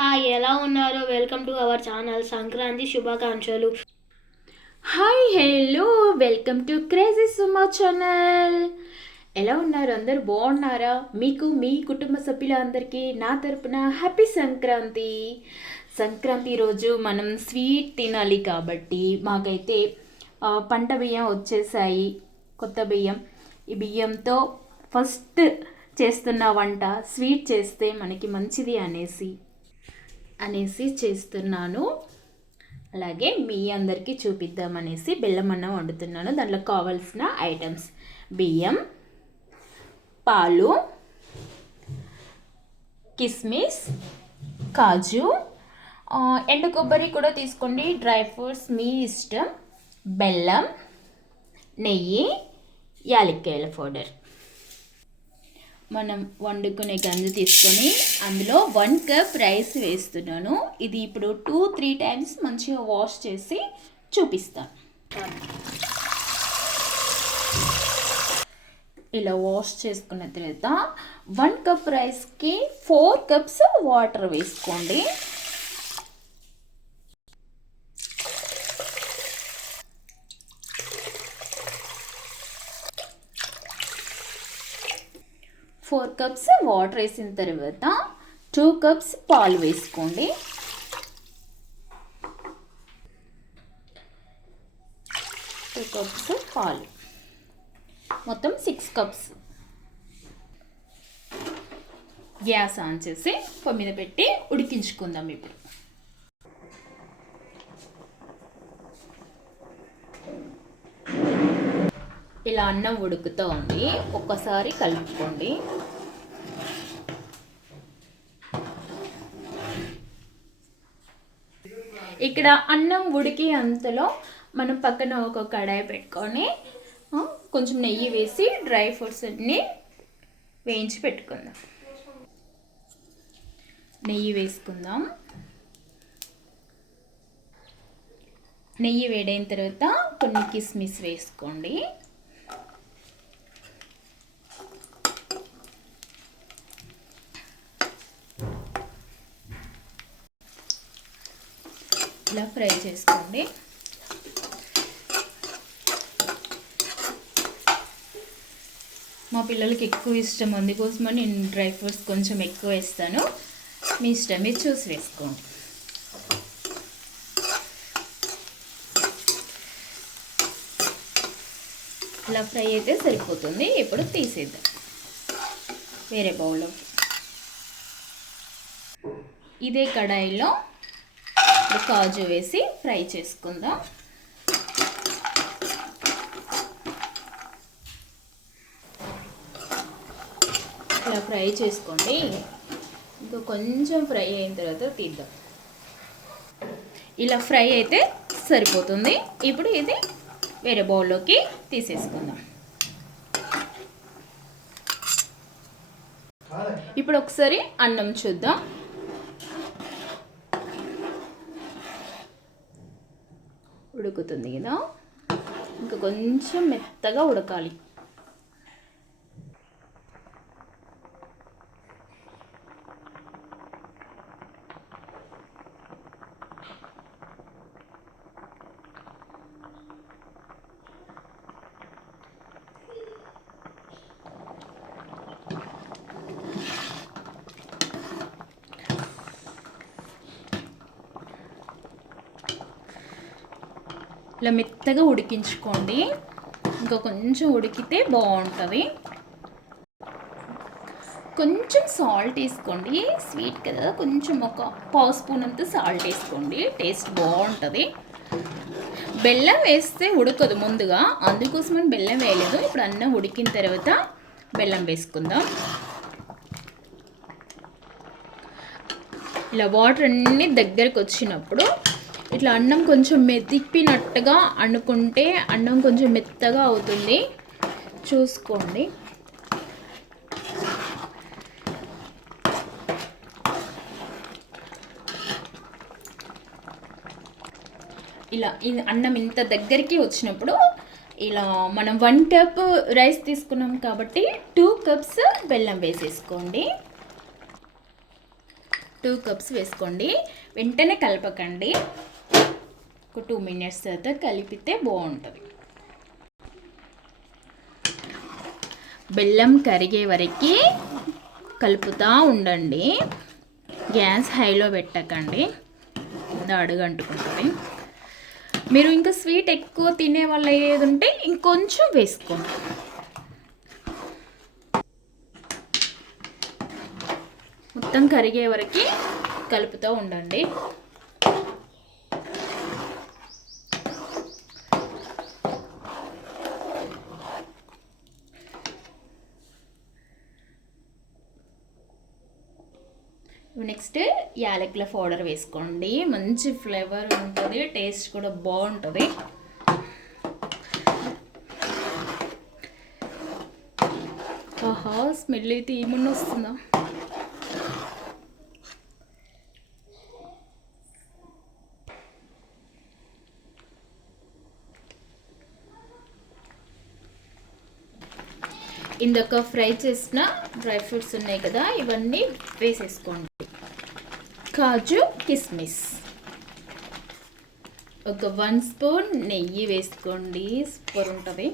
Hi, ఎలా ఉన్నారు? Welcome to our channel. Sankranti శుభాకాంక్షలు. Hi hello welcome to crazy Suma channel. ఎలా ఉన్నారు? అందరూ బాగున్నారా? మీకు మీ కుటుంబ సభ్యులందరికీ నా తరపున హ్యాపీ సంక్రాంతి. సంక్రాంతి రోజు మనం స్వీట్ తినాలి కాబట్టి మాకైతే పంట బియ్యం వచ్చేసాయి, కొత్త బియ్యం. ఈ బియ్యంతో ఫస్ట్ చేస్తున్న వంట స్వీట్ చేస్తే మనకి మంచిది అనేసి చేస్తున్నాను. అలాగే మీ అందరికీ చూపిద్దామనేసి బెల్లం అన్నం వండుతున్నాను. దాంట్లో కావాల్సిన ఐటమ్స్: బియ్యం, పాలు, కిస్మిస్, కాజు, ఎండు కొబ్బరి కూడా తీసుకోండి, డ్రై ఫ్రూట్స్ మీ ఇష్టం, బెల్లం, నెయ్యి, యాలక్కాయల పౌడర్. మనం వండుకునే గంజి తీసుకొని అందులో 1 కప్ రైస్ వేస్తున్నాను. ఇది ఇప్పుడు 2-3 టైమ్స్ మంచిగా వాష్ చేసి చూపిస్తాను. ఇలా వాష్ చేసుకున్న తర్వాత 1 కప్ రైస్కి 4 కప్స్ వాటర్ వేసుకోండి. ఫోర్ కప్స్ వాటర్ వేసిన తర్వాత 2 కప్స్ పాలు వేసుకోండి. పాలు మొత్తం 6 కప్స్. గ్యాస్ ఆన్ చేసి పొయ్యి మీద పెట్టి ఉడికించుకుందాం. ఇప్పుడు ఇలా అన్నం ఉడుకుతూ ఉంది, ఒక్కసారి కలుపుకోండి. ఇక్కడ అన్నం ఉడికి అంతలో మనం పక్కన ఒక కడాయి పెట్టుకొని కొంచెం నెయ్యి వేసి డ్రై ఫ్రూట్స్ అన్నీ వేయించి పెట్టుకుందాం. నెయ్యి వేసుకుందాం. నెయ్యి వేడైన తర్వాత కొన్ని కిస్మిస్ వేసుకోండి. ఇలా ఫ్రై చేసుకోండి. మా పిల్లలకి ఎక్కువ ఇష్టం, అందుకోసమని నేను డ్రై ఫ్రూట్స్ కొంచెం ఎక్కువ వేస్తాను. మీ ఇష్టం, మీరు చూసి వేసుకోండి. ఇలా ఫ్రై అయితే సరిపోతుంది. ఇప్పుడు తీసేద్దాం వేరే బౌల్లోకి. ఇదే కడాయిలో కాజు వేసి ఫ్రై చేసుకుందాం. ఇలా ఫ్రై చేసుకోండి. ఇంకా కొంచెం ఫ్రై అయిన తర్వాత తీద్దాం. ఇలా ఫ్రై అయితే సరిపోతుంది. ఇప్పుడు ఇది వేరే బౌల్లోకి తీసేసుకుందాం. ఇప్పుడు ఒకసారి అన్నం చూద్దాం. ఉడుకుతుంది కదా, ఇంకా కొంచెం మెత్తగా ఉడకాలి. ఇలా మెత్తగా ఉడికించుకోండి. ఇంకా కొంచెం ఉడికితే బాగుంటుంది. కొంచెం సాల్ట్ వేసుకోండి, స్వీట్ కదా, కొంచెం ఒక పావు స్పూన్ అంతా సాల్ట్ వేసుకోండి, టేస్ట్ బాగుంటుంది. బెల్లం వేస్తే ఉడకదు ముందుగా, అందుకోసమని బెల్లం వేయలేదు. ఇప్పుడు అన్నం ఉడికిన తర్వాత బెల్లం వేసుకుందాం. ఇలా వాటర్ అన్నీ దగ్గరకు వచ్చినప్పుడు ఇట్లా అన్నం కొంచెం మెదిపినట్టుగా అనుకుంటే అన్నం కొంచెం మెత్తగా అవుతుంది, చూసుకోండి. ఇలా అన్నం ఇంత దగ్గరికి వచ్చినప్పుడు ఇలా మనం 1 కప్ రైస్ తీసుకున్నాం కాబట్టి 2 కప్స్ బెల్లం వేసేసుకోండి. 2 కప్స్ వేసుకోండి. వెంటనే కలపకండి, ఒక 2 మినిట్స్ తర్వాత కలిపితే బాగుంటుంది. బెల్లం కరిగే వరకు కలుపుతూ ఉండండి. గ్యాస్ హైలో పెట్టకండి, అడుగంటుకుంటుంది. మీరు ఇంకా స్వీట్ ఎక్కువ తినే వాళ్ళు ఏది ఉంటే ఇంకొంచెం వేసుకోండి. మొత్తం కరిగే వరకు కలుపుతూ ఉండండి. నెక్స్ట్ యాలకుల పౌడర్ వేసుకోండి. మంచి ఫ్లేవర్ ఉంటుంది, టేస్ట్ కూడా బాగుంటుంది. ఆహా, స్మెల్ అయితే ఏమన్నా వస్తుందా? ఇందాక ఫ్రై చేసిన డ్రై ఫ్రూట్స్ ఉన్నాయి కదా, ఇవన్నీ వేసేసుకోండి. కాజు, కిస్మిస్, ఒక 1 స్పూన్ నెయ్యి వేసుకోండి, సూపర్ ఉంటుంది.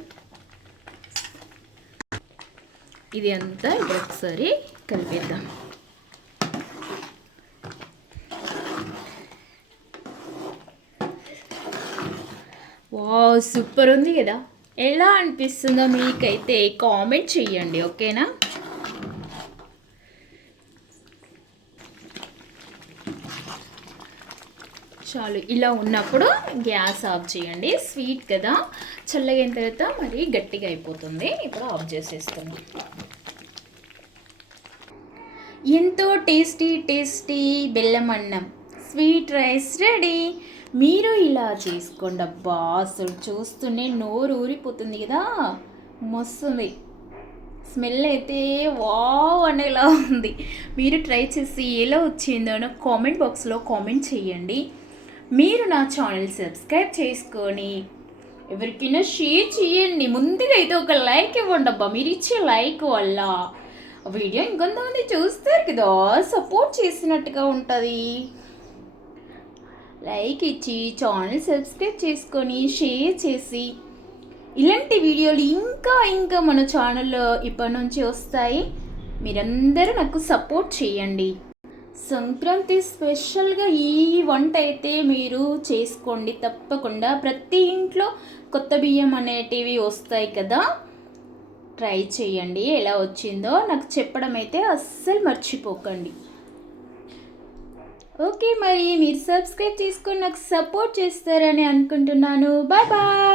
ఇది అంతా ఇప్పుడు ఒకసారి కలిపేద్దాం. వావ్, సూపర్ ఉంది కదా. ఎలా అనిపిస్తుందో మీకైతే కామెంట్ చెయ్యండి, ఓకేనా? చాలు, ఇలా ఉన్నప్పుడు గ్యాస్ ఆఫ్ చేయండి. స్వీట్ కదా, చల్లగైన తర్వాత మరి గట్టిగా అయిపోతుంది. ఇప్పుడు ఆఫ్ చేసేస్తాను. ఎంతో టేస్టీ బెల్లం అన్నం, స్వీట్ రైస్ రెడీ. మీరు ఇలా చేసుకోండి. అబ్బా, అసలు చూస్తూనే నోరు ఊరిపోతుంది కదా, మస్తుంది. స్మెల్ అయితే వావ్ అనేలా ఉంది. మీరు ట్రై చేసి ఎలా వచ్చిందో నాకు కామెంట్ బాక్స్లో కామెంట్ చేయండి. మీరు నా ఛానల్ సబ్స్క్రైబ్ చేసుకొని ఎవరికైనా షేర్ చేయండి. ముందుగా అయితే ఒక లైక్ ఇవ్వండి. అబ్బా, మీరు ఇచ్చే లైక్ వల్ల వీడియో ఇంకొంతమంది చూస్తారు కదా, సపోర్ట్ చేసినట్టుగా ఉంటుంది. లైక్ ఇచ్చి ఛానల్ సబ్స్క్రైబ్ చేసుకొని షేర్ చేసి, ఇలాంటి వీడియోలు ఇంకా మన ఛానల్లో ఇప్పటి నుంచి వస్తాయి. మీరందరూ నాకు సపోర్ట్ చేయండి. సంక్రాంతి స్పెషల్గా ఈ వంట అయితే మీరు చేసుకోండి తప్పకుండా. ప్రతి ఇంట్లో కొత్త బియ్యం అనేటివి వస్తాయి కదా, ట్రై చేయండి. ఎలా వచ్చిందో నాకు చెప్పడం అయితే అస్సలు మర్చిపోకండి. ఓకే, మరి మీరు సబ్స్క్రైబ్ చేసుకొని నాకు సపోర్ట్ చేస్తారని అనుకుంటున్నాను. Bye bye.